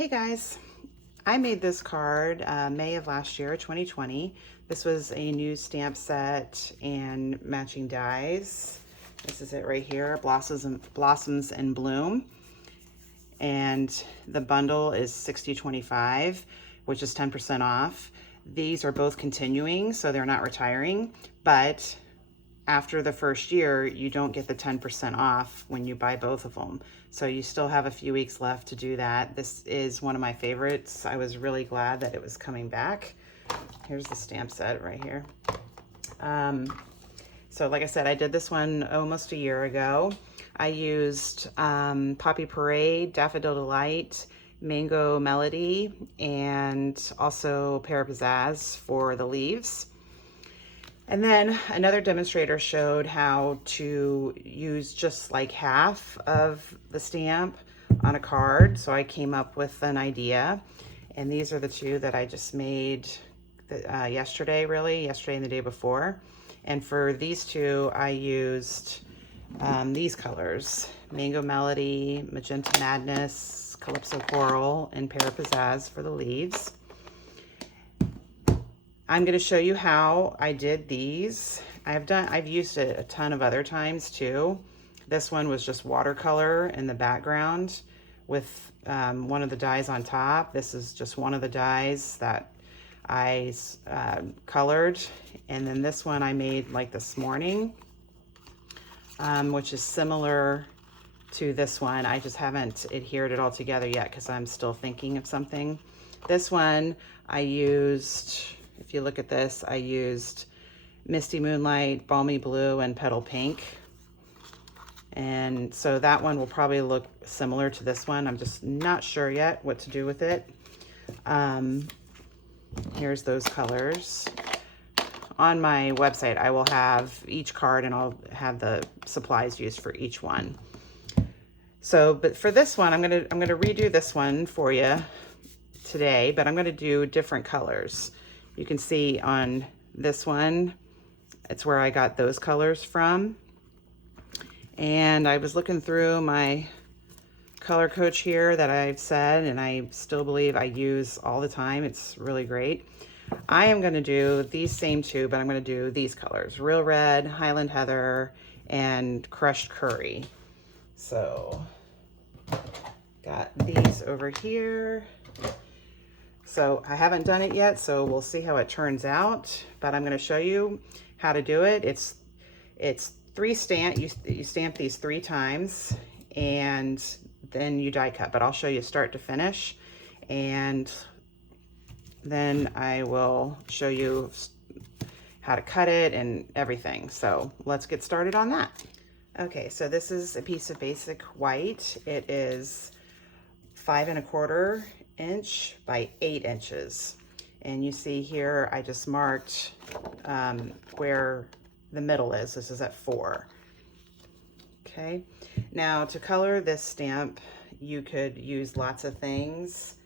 Hey guys, I made this card May of last year, 2020. This was a new stamp set and matching dies. This is it right here, Blossoms in Bloom. And the bundle is $60.25, which is 10% off. These are both continuing, so they're not retiring, but after the first year, you don't get the 10% off when you buy both of them. So you still have a few weeks left to do that. This is one of my favorites. I was really glad that it was coming back. Here's the stamp set right here. So like I said, I did this one almost a year ago. I used Poppy Parade, Daffodil Delight, Mango Melody, and also Pear Pizzazz for the leaves. And then another demonstrator showed how to use just like half of the stamp on a card. So I came up with an idea. And these are the two that I just made yesterday and the day before. And for these two, I used these colors, Mango Melody, Magenta Madness, Calypso Coral, and Pear Pizzazz for the leaves. I'm going to show you how I did these. I've used it a ton of other times too. This one was just watercolor in the background with one of the dies on top. This is just one of the dies that I colored. And then this one I made like this morning, which is similar to this one. I just haven't adhered it all together yet because I'm still thinking of something. This one I used, if you look at this, I used Misty Moonlight, Balmy Blue, and Petal Pink. And so that one will probably look similar to this one. I'm just not sure yet what to do with it. Here's those colors. On my website, I will have each card and I'll have the supplies used for each one. So, but for this one, I'm gonna redo this one for you today, but I'm gonna do different colors. You can see on this one, it's where I got those colors from. And I was looking through my color coach here that I've said, and I still believe I use all the time. It's really great. I am gonna do these same two, but I'm gonna do these colors, Real Red, Highland Heather, and Crushed Curry. So, got these over here. So I haven't done it yet, so we'll see how it turns out, but I'm going to show you how to do it. It's three stamp, you stamp these 3 times and then you die cut, but I'll show you start to finish, and then I will show you how to cut it and everything. So let's get started on that. Okay, so this is a piece of basic white. It is 5 1/4 inch by 8 inches. And you see here, I just marked where the middle is. This is at 4. Okay, now to color this stamp, you could use lots of things.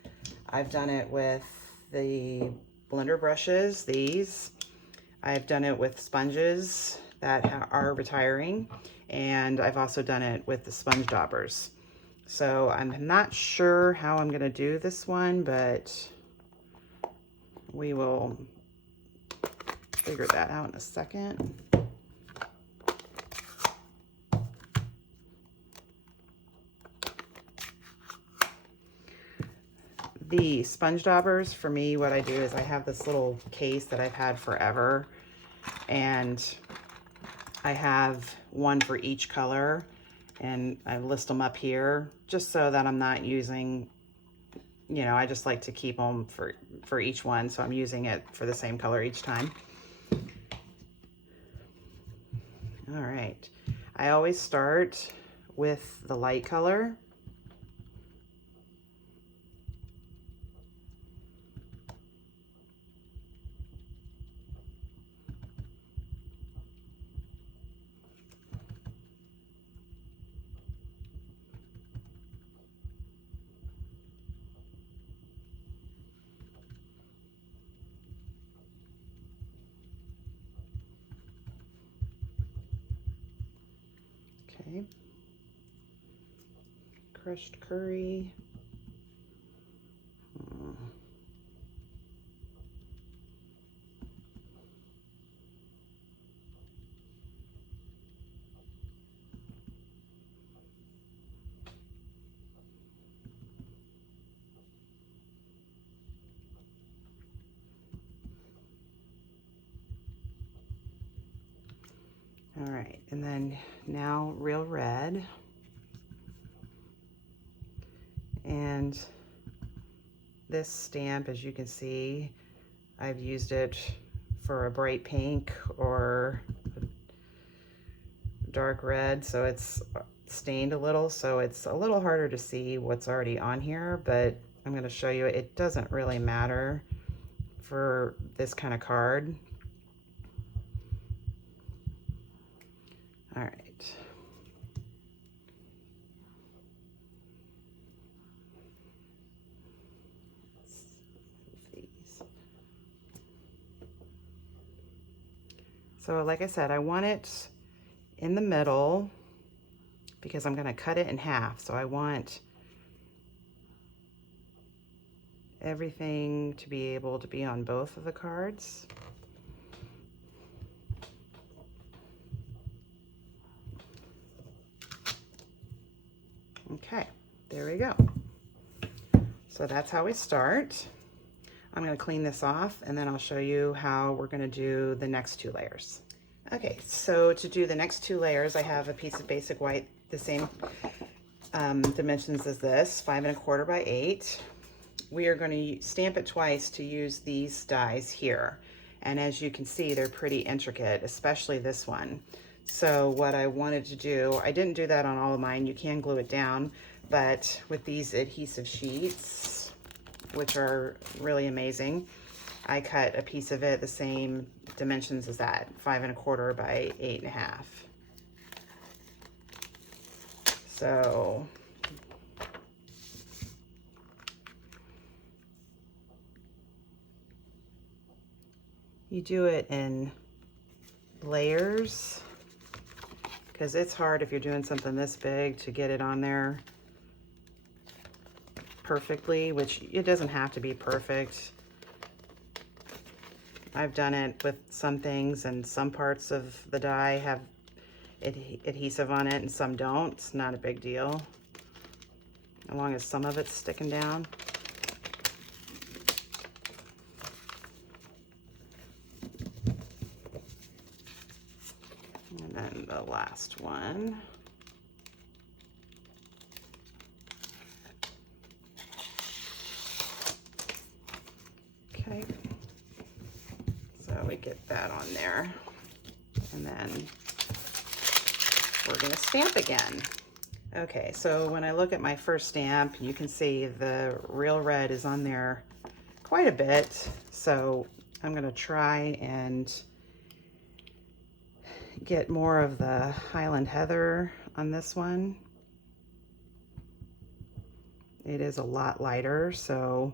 I've done it with the blender brushes, these. I've done it with sponges that are retiring, and I've also done it with the sponge daubers. So I'm not sure how I'm gonna do this one, but we will figure that out in a second. The sponge daubers, for me, what I do is I have this little case that I've had forever, and I have one for each color, and I list them up here just so that I'm not using, you know, I just like to keep them for each one, so I'm using it for the same color each time. All right, I always start with the light color. Okay, Crushed Curry. All right, and then now Real Red. And this stamp, as you can see, I've used it for a bright pink or dark red, so it's stained a little, so it's a little harder to see what's already on here, but I'm going to show you it doesn't really matter for this kind of card. All right. So like I said, I want it in the middle because I'm going to cut it in half. So I want everything to be able to be on both of the cards. Okay, there we go. So that's how we start. I'm going to clean this off and then I'll show you how we're going to do the next 2 layers. Okay, so to do the next 2 layers, I have a piece of basic white, the same dimensions as this, 5 1/4 by 8. We are going to stamp it twice to use these dies here. And as you can see, they're pretty intricate, especially this one. So what I wanted to do, I didn't do that on all of mine. You can glue it down, but with these adhesive sheets, which are really amazing, I cut a piece of it the same dimensions as that, 5 1/4 by 8 1/2. So you do it in layers because it's hard if you're doing something this big to get it on there perfectly, which it doesn't have to be perfect. I've done it with some things, and some parts of the die have adhesive on it and some don't. It's not a big deal as long as some of it's sticking down. And then the last one. Okay, so we get that on there, and then we're gonna stamp again. Okay, so when I look at my first stamp, you can see the Real Red is on there quite a bit, so I'm gonna try and get more of the Highland Heather on this one. It is a lot lighter, so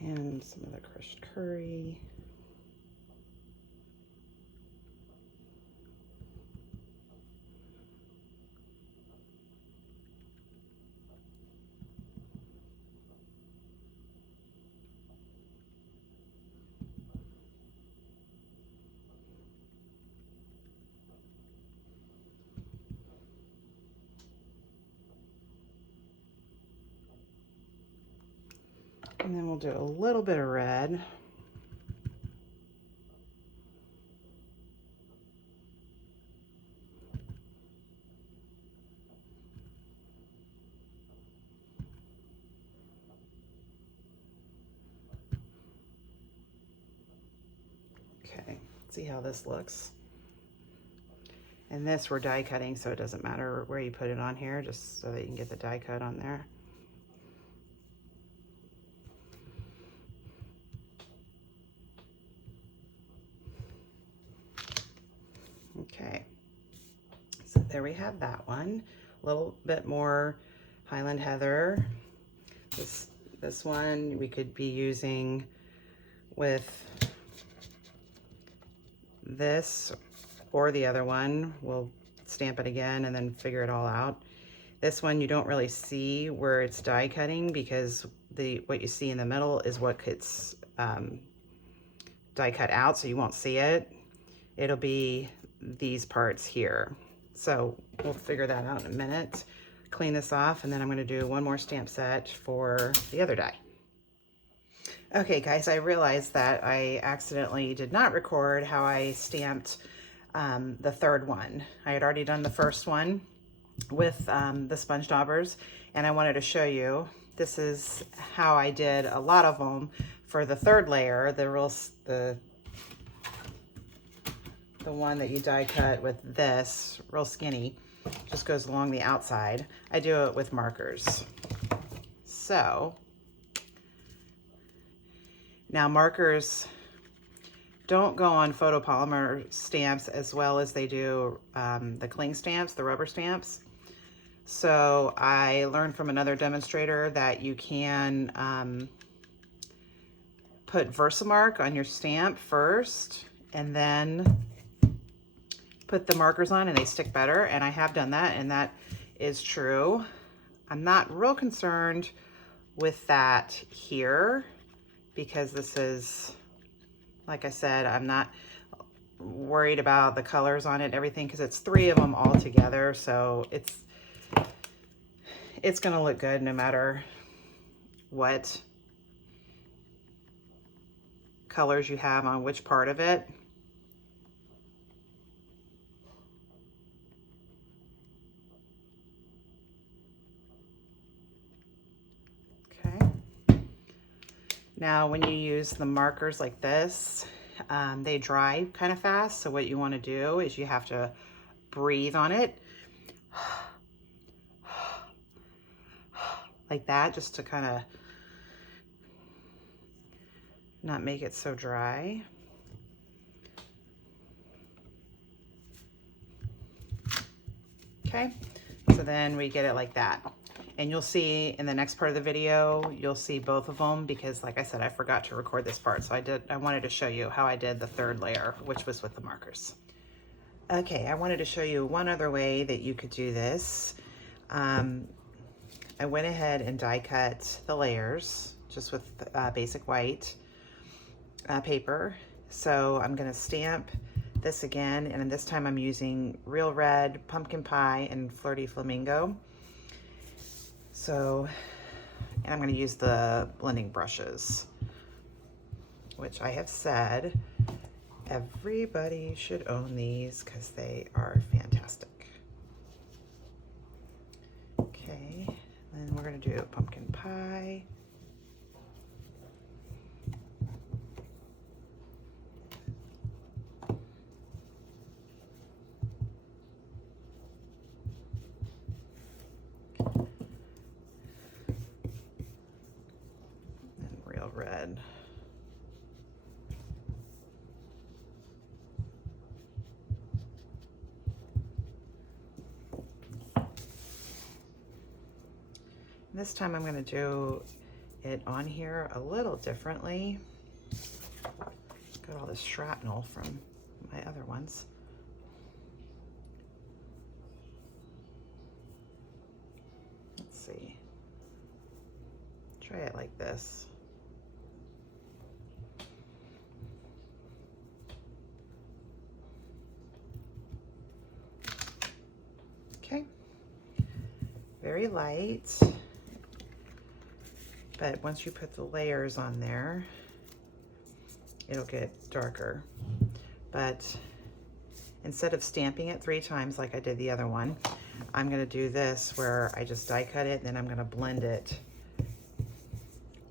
and some of the crushed curry. And then we'll do a little bit of red. Okay, see how this looks. And this we're die cutting, so it doesn't matter where you put it on here, just so that you can get the die cut on there. Okay, so there we have that one. A little bit more Highland Heather. This one we could be using with this or the other one. We'll stamp it again and then figure it all out. This one you don't really see where it's die cutting because what you see in the middle is what gets die cut out, so you won't see it. It'll be these parts here. So we'll figure that out in a minute. Clean this off, and then I'm going to do one more stamp set for the other die. Okay guys, I realized that I accidentally did not record how I stamped the third one. I had already done the first one with the sponge daubers, and I wanted to show you. This is how I did a lot of them for the third layer, the one that you die cut with this, real skinny, just goes along the outside. I do it with markers. So now markers don't go on photopolymer stamps as well as they do the cling stamps, the rubber stamps. So I learned from another demonstrator that you can put Versamark on your stamp first and then put the markers on, and they stick better. And I have done that, and that is true. I'm not real concerned with that here because this is, like I said, I'm not worried about the colors on it and everything because it's 3 of them all together. So it's gonna look good no matter what colors you have on which part of it. Now, when you use the markers like this, they dry kind of fast. So what you want to do is you have to breathe on it like that, just to kind of not make it so dry. Okay, so then we get it like that. And you'll see in the next part of the video, you'll see both of them because, like I said, I forgot to record this part. So I wanted to show you how I did the third layer, which was with the markers. Okay, I wanted to show you one other way that you could do this. I went ahead and die cut the layers just with basic white paper. So I'm gonna stamp this again, and this time I'm using Real Red, Pumpkin Pie, and Flirty Flamingo. So, and I'm going to use the blending brushes, which I have said everybody should own these because they are fantastic. Okay, then we're going to do Pumpkin Pie. Red. This time I'm going to do it on here a little differently. Got all this shrapnel from my other ones. Let's see. Try it like this. Okay, very light, but once you put the layers on there, it'll get darker. But instead of stamping it 3 times like I did the other one, I'm gonna do this where I just die cut it, and then I'm gonna blend it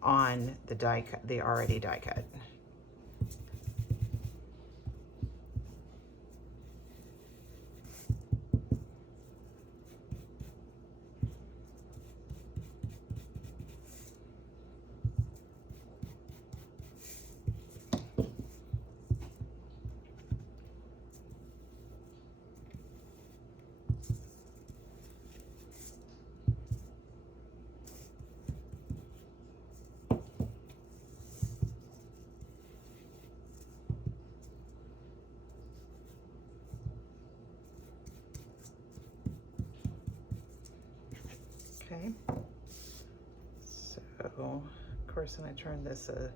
on the die cut, the already die cut. Okay, so of course when I turn this a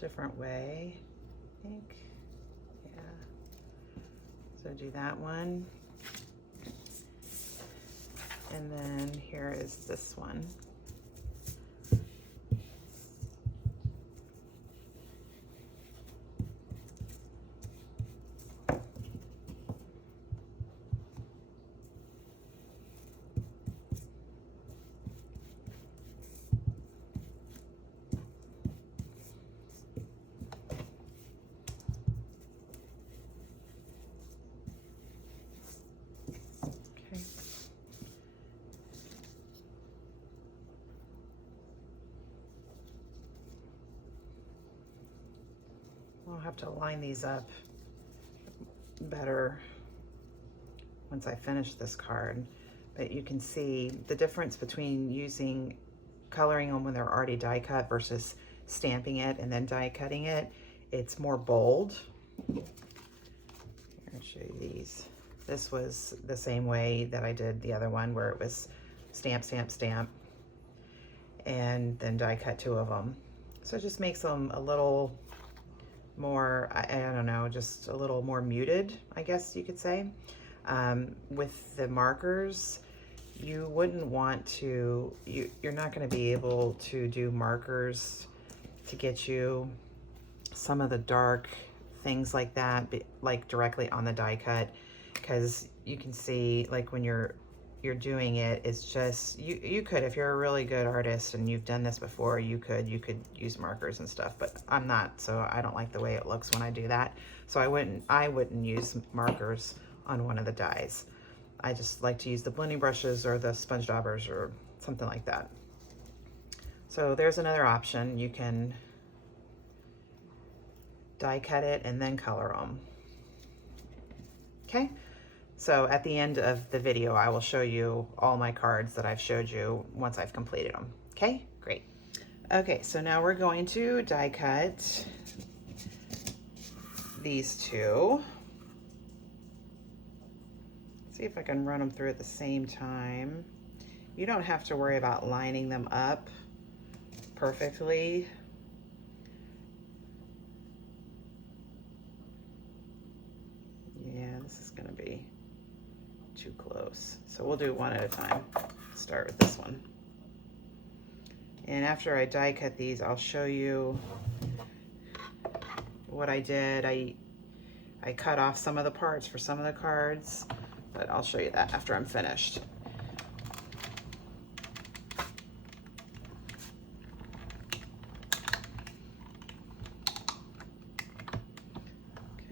different way, think. Yeah. So do that one. And then here is this one. I'll have to line these up better once I finish this card, but you can see the difference between using coloring them when they're already die cut versus stamping it and then die cutting it. It's more bold. Here, I'll show you these. This was the same way that I did the other one, where it was stamp, stamp, stamp, and then die cut 2 of them. So it just makes them a little more, I don't know, just a little more muted, I guess you could say. With the markers, you wouldn't want to, you're not going to be able to do markers to get you some of the dark things like that, like directly on the die cut, because you can see, like, when you're doing it, it's just, you could, if you're a really good artist and you've done this before, you could use markers and stuff, but I'm not, so I don't like the way it looks when I do that. So I wouldn't use markers on one of the dies. I just like to use the blending brushes or the sponge daubers or something like that. So there's another option. You can die cut it and then color them. Okay. So at the end of the video, I will show you all my cards that I've showed you once I've completed them. Okay, great. Okay, so now we're going to die cut these 2. See if I can run them through at the same time. You don't have to worry about lining them up perfectly. Yeah, this is gonna be too close. So we'll do one at a time. Start with this one. And after I die cut these, I'll show you what I did. I cut off some of the parts for some of the cards, but I'll show you that after I'm finished.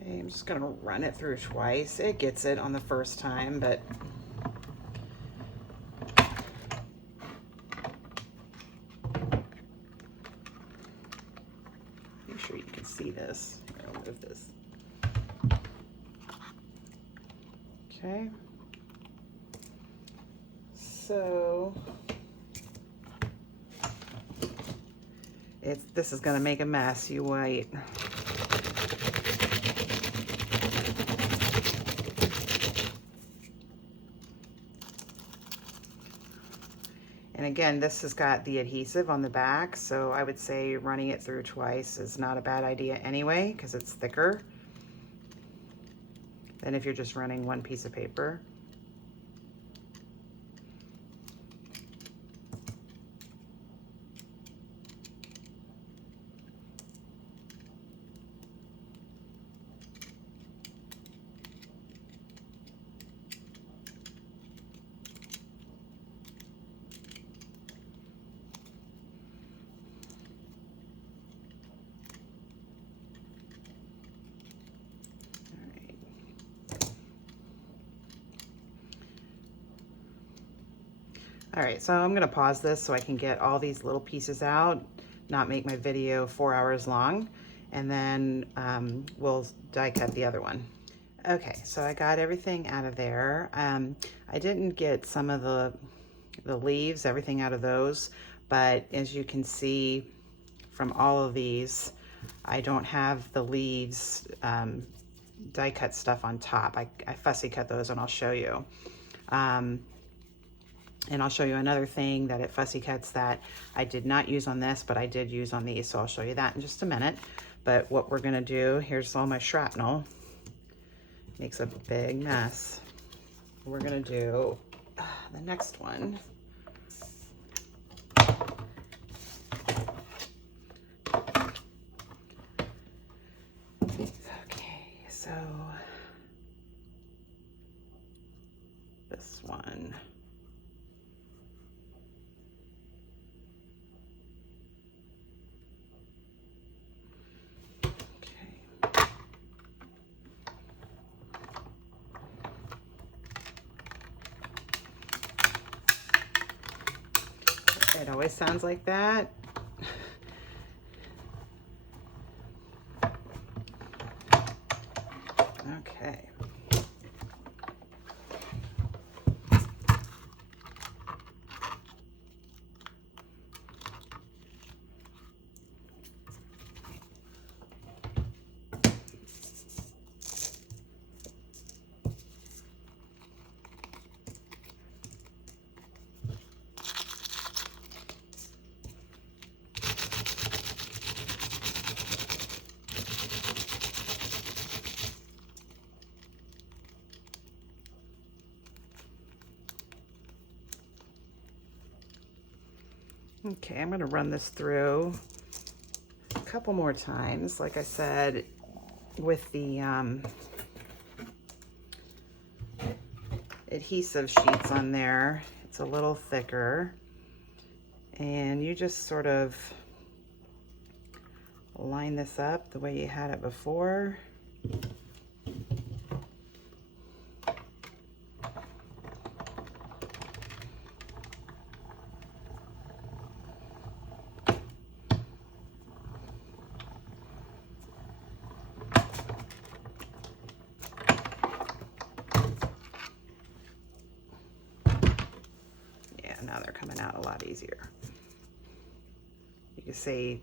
Okay, I'm just gonna run it through twice. It gets it on the first time, but make sure you can see this. I'll move this. Okay. So this is gonna make a mess. You wait. And again, this has got the adhesive on the back, so I would say running it through twice is not a bad idea anyway, because it's thicker than if you're just running one piece of paper. All right, so I'm gonna pause this so I can get all these little pieces out, not make my video 4 hours long, and then we'll die cut the other one. Okay, so I got everything out of there. I didn't get some of the leaves, everything out of those, but as you can see from all of these, I don't have the leaves die cut stuff on top. I fussy cut those and I'll show you. And I'll show you another thing that it fussy cuts that I did not use on this, but I did use on these, so I'll show you that in just a minute. But what we're gonna do, here's all my shrapnel. Makes a big mess. We're gonna do the next one. Okay, so this one. It always sounds like that. Okay. Okay, I'm gonna run this through a couple more times. Like I said, with the adhesive sheets on there, it's a little thicker. And you just sort of line this up the way you had it before. Now they're coming out a lot easier. You can see,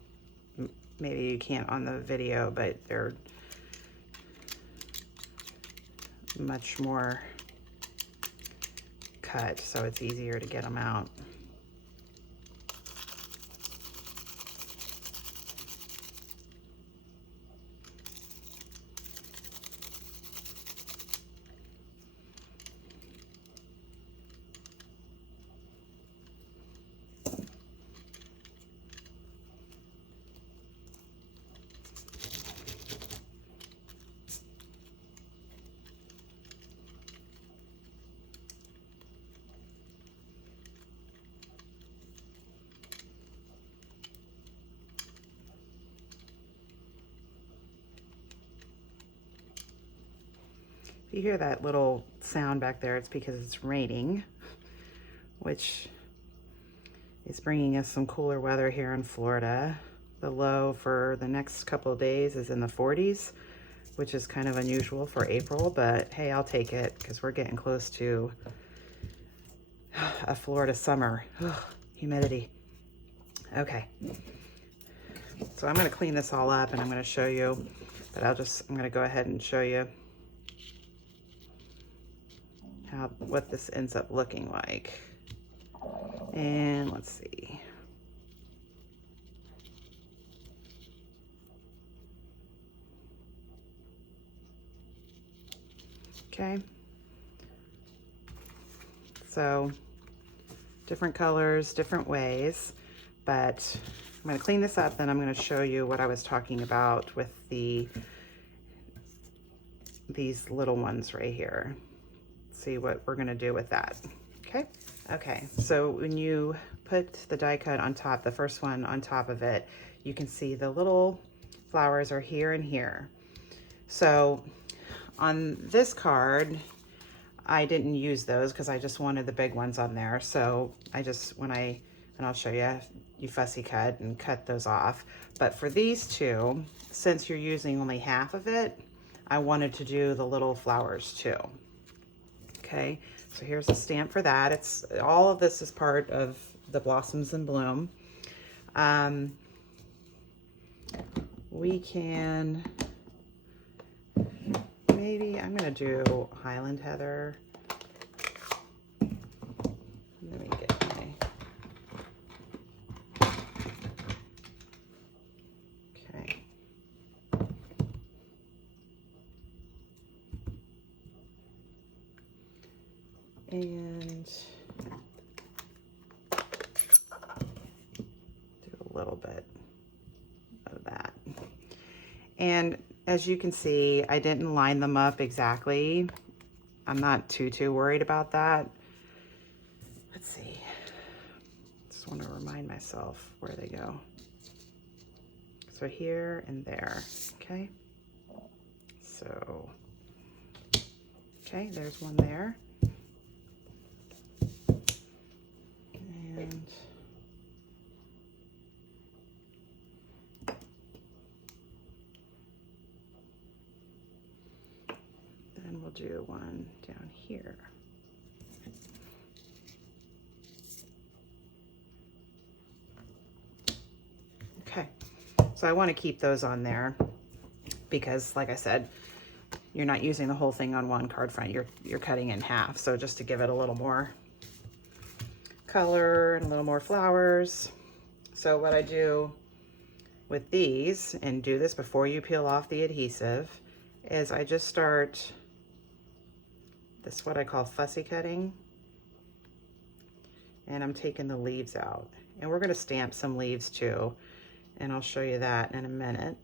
maybe you can't on the video, but they're much more cut, so it's easier to get them out. If you hear that little sound back there, it's because it's raining, which is bringing us some cooler weather here in Florida. The low for the next couple of days is in the 40s, which is kind of unusual for April, but hey, I'll take it because we're getting close to a Florida summer. Ugh, humidity. Okay. So I'm going to clean this all up and I'm going to show you, but I'm going to go ahead and show you what this ends up looking like. And let's see. Okay. So different colors, different ways, but I'm going to clean this up, then I'm going to show you what I was talking about with these little ones right here. See what we're going to do with that. Okay. Okay. So when you put the die cut on top, the first one on top of it, you can see the little flowers are here and here. So on this card, I didn't use those because I just wanted the big ones on there. So I just, and I'll show you, you fussy cut and cut those off. But for these two, since you're using only half of it, I wanted to do the little flowers too. Okay, so here's a stamp for that. It's all of this is part of the Blossoms in Bloom. We can, maybe I'm gonna do Highland Heather. Let me get my, okay. And do a little bit of that. And as you can see, I didn't line them up exactly. I'm not too worried about that. Let's see. Just want to remind myself where they go. So here and there, okay? So, okay, there's one there. And then we'll do one down here. Okay, so I want to keep those on there because, like I said, you're not using the whole thing on one card front. You're cutting in half. So just to give it a little more color and a little more flowers. So what I do with these, and do this before you peel off the adhesive, is I just start this, what I call fussy cutting, and I'm taking the leaves out. And we're going to stamp some leaves too, and I'll show you that in a minute.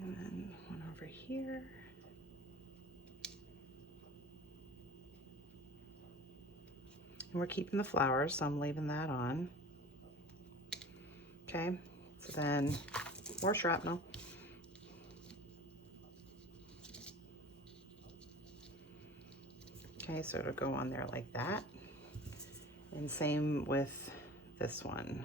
And then one over here. And we're keeping the flowers, so I'm leaving that on. Okay, so then more shrapnel. Okay, so it'll go on there like that. And same with this one.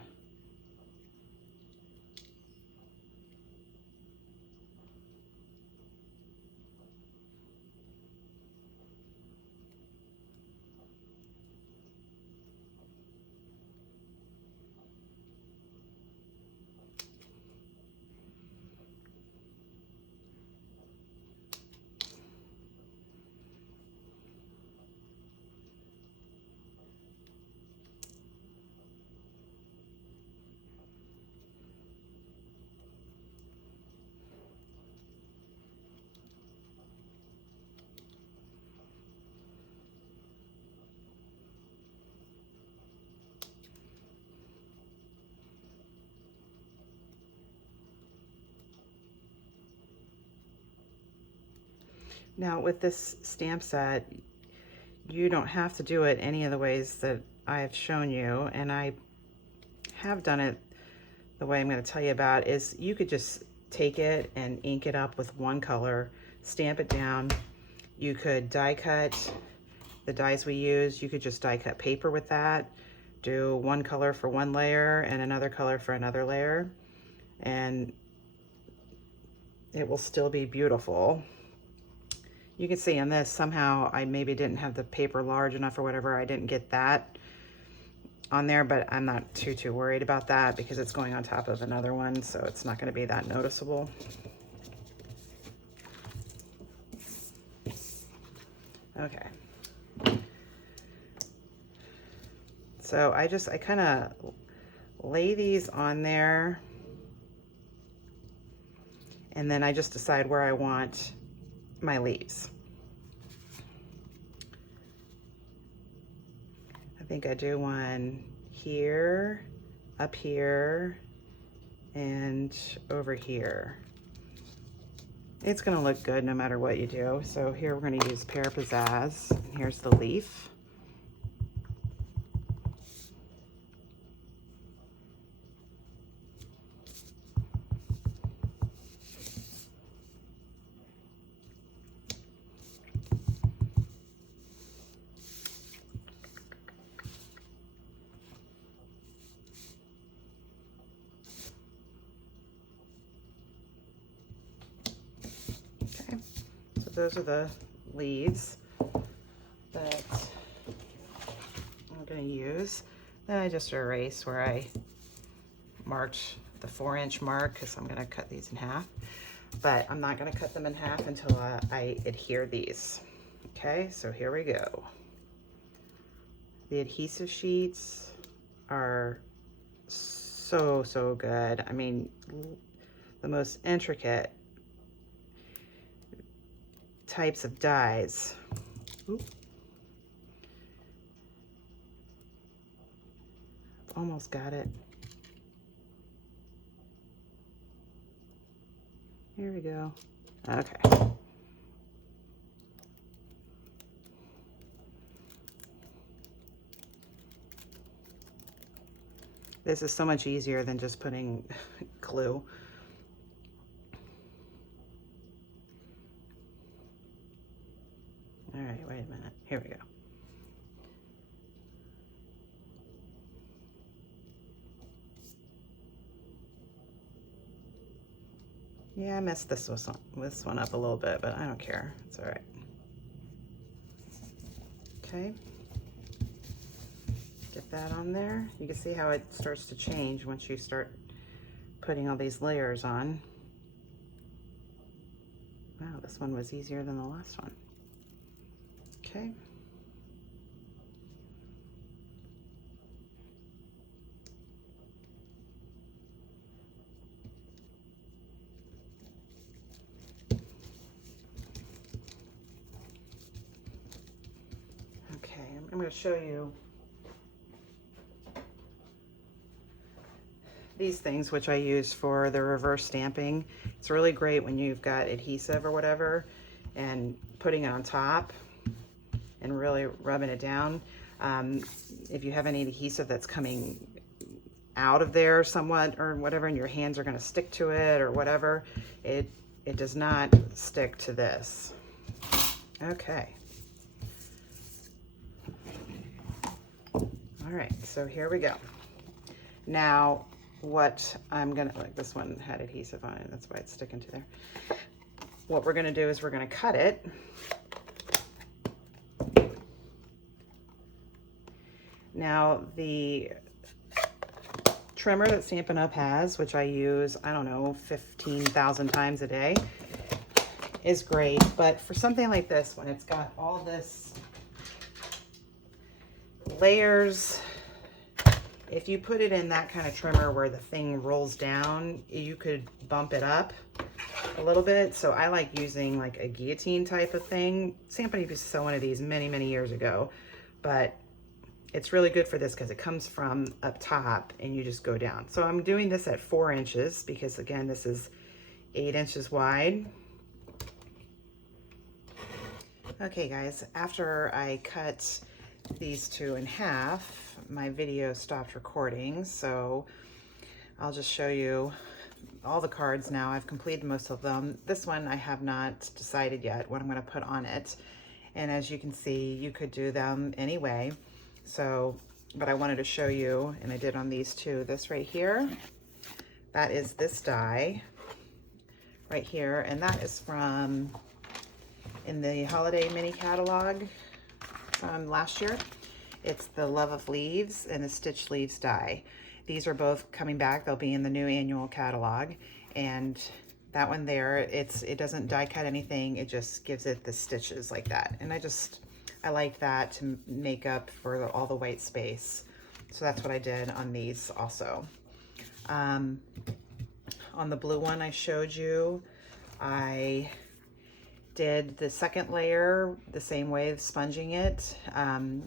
Now with this stamp set, you don't have to do it any of the ways that I've shown you, and I have done it the way I'm going to tell you about. Is you could just take it and ink it up with one color, stamp it down. You could die cut the dies we use. You could just die cut paper with that, do one color for one layer and another color for another layer, and it will still be beautiful. You can see on this, somehow I maybe didn't have the paper large enough or whatever. I didn't get that on there, but I'm not too worried about that because it's going on top of another one, so it's not going to be that noticeable. Okay. So I kind of lay these on there, and then I just decide where I want my leaves. I think I do one here, up here, and over here. It's gonna look good no matter what you do. So here we're gonna use Pear Pizzazz. Here's the leaf. those are the leaves that I'm going to use. Then I just erase where I marked the 4-inch mark because I'm going to cut these in half. But I'm not going to cut them in half until I adhere these. Okay, so here we go. The adhesive sheets are so good. I mean, the most intricate types of dies. Oop. Almost got it. Here we go. Okay. This is so much easier than just putting glue. All right, wait a minute. Here we go. Yeah, I messed this one up a little bit, but I don't care. It's all right. Okay. Get that on there. You can see how it starts to change once you start putting all these layers on. Wow, this one was easier than the last one. Okay. Okay, I'm going to show you these things, which I use for the reverse stamping. It's really great when you've got adhesive or whatever and putting it on top and really rubbing it down. If you have any adhesive that's coming out of there somewhat or whatever, and your hands are going to stick to it or whatever, it does not stick to this. Okay. All right, so here we go. Now, what I'm gonna, like this one had adhesive on it, that's why it's sticking to there. What we're gonna do is we're gonna cut it. Now, the trimmer that Stampin' Up! Has, which I use, I don't know, 15,000 times a day, is great. But for something like this, when it's got all this layers, if you put it in that kind of trimmer where the thing rolls down, you could bump it up a little bit. So I like using like a guillotine type of thing. Stampin' Up! Used to sell one of these many years ago, but it's really good for this because it comes from up top and you just go down. So I'm doing this at 4 inches because again, this is 8 inches wide. Okay guys, after I cut these two in half, my video stopped recording, so I'll just show you all the cards now. I've completed most of them. This one I have not decided yet what I'm going to put on it, and as you can see, you could do them anyway. So, but I wanted to show you, and I did on these two. This right here, that is this die right here, and that is from in the holiday mini catalog from last year. It's the Love of Leaves and the Stitch Leaves die. These are both coming back. They'll be in the new annual catalog. And that one there, it doesn't die cut anything. It just gives it the stitches like that. And I like that to make up for all the white space. So that's what I did on these also. On the blue one I showed you, I did the second layer the same way of sponging it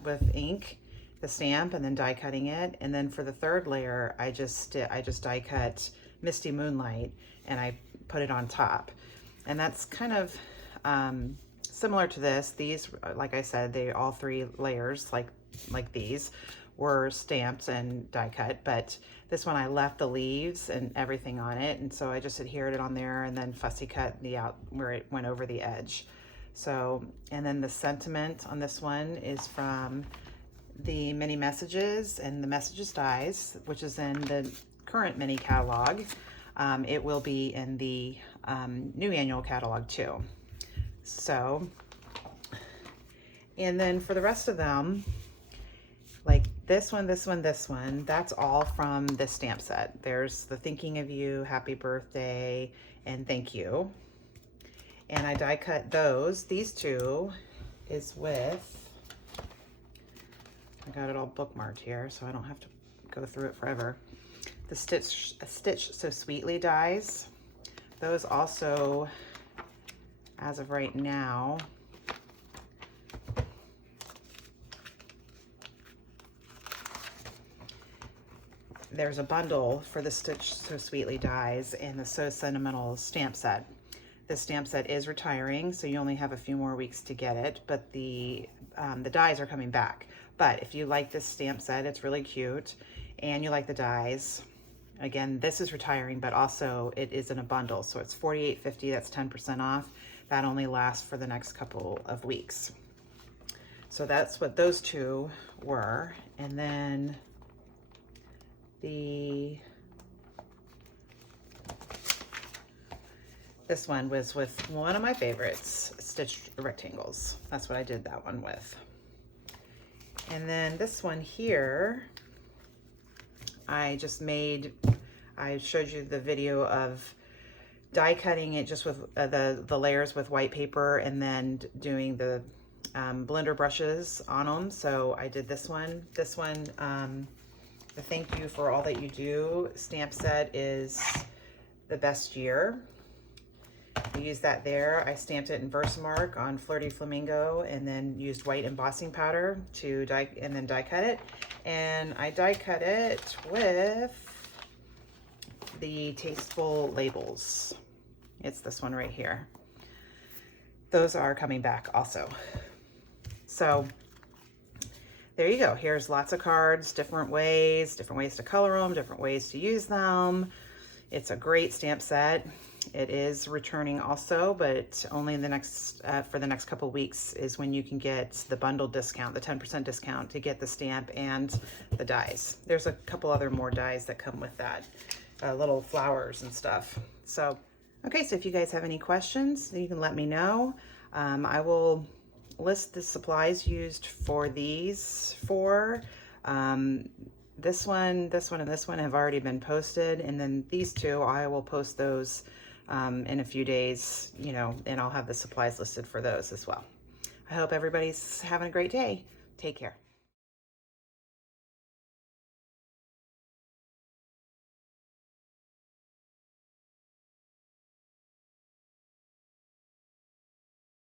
with ink, the stamp, and then die cutting it. And then for the third layer, I just die cut Misty Moonlight and I put it on top. And that's kind of similar to this. These, like I said, all 3 layers like these were stamped and die cut, but this one I left the leaves and everything on it, and so I just adhered it on there and then fussy cut the out where it went over the edge. So, and then the sentiment on this one is from the mini messages and the messages dies, which is in the current mini catalog. It will be in the new annual catalog too. So, and then for the rest of them, like this one, this one, this one, that's all from this stamp set. There's the thinking of you, happy birthday, and thank you. And I die cut those. These two is with, I got it all bookmarked here so I don't have to go through it forever. The Stitch So Sweetly dies. Those also, as of right now, there's a bundle for the Stitch So Sweetly dies and the So Sentimental stamp set. This stamp set is retiring, so you only have a few more weeks to get it, but the dies are coming back. But if you like this stamp set, it's really cute, and you like the dies, again, this is retiring, but also it is in a bundle, so it's $48.50, that's 10% off. That only lasts for the next couple of weeks. So that's what those two were. And then this one was with one of my favorites, Stitched Rectangles. That's what I did that one with. And then this one here, I showed you the video of die cutting it just with the layers with white paper and then doing the blender brushes on them. So I did this one. This one, the Thank You for All That You Do stamp set is the best year. I used that there. I stamped it in Versamark on Flirty Flamingo and then used white embossing powder to die and then die cut it. And I die cut it with the Tasteful Labels. It's this one right here. Those are coming back also. So there you go. Here's lots of cards, different ways to color them, different ways to use them. It's a great stamp set. It is returning also, but only in the next for the next couple weeks is when you can get the bundle discount, the 10% discount to get the stamp and the dies. There's a couple other more dies that come with that, little flowers and stuff. So, okay, so if you guys have any questions, you can let me know. I will list the supplies used for these four. This one, and this one have already been posted, and then these two, I will post those in a few days, you know, and I'll have the supplies listed for those as well. I hope everybody's having a great day. Take care.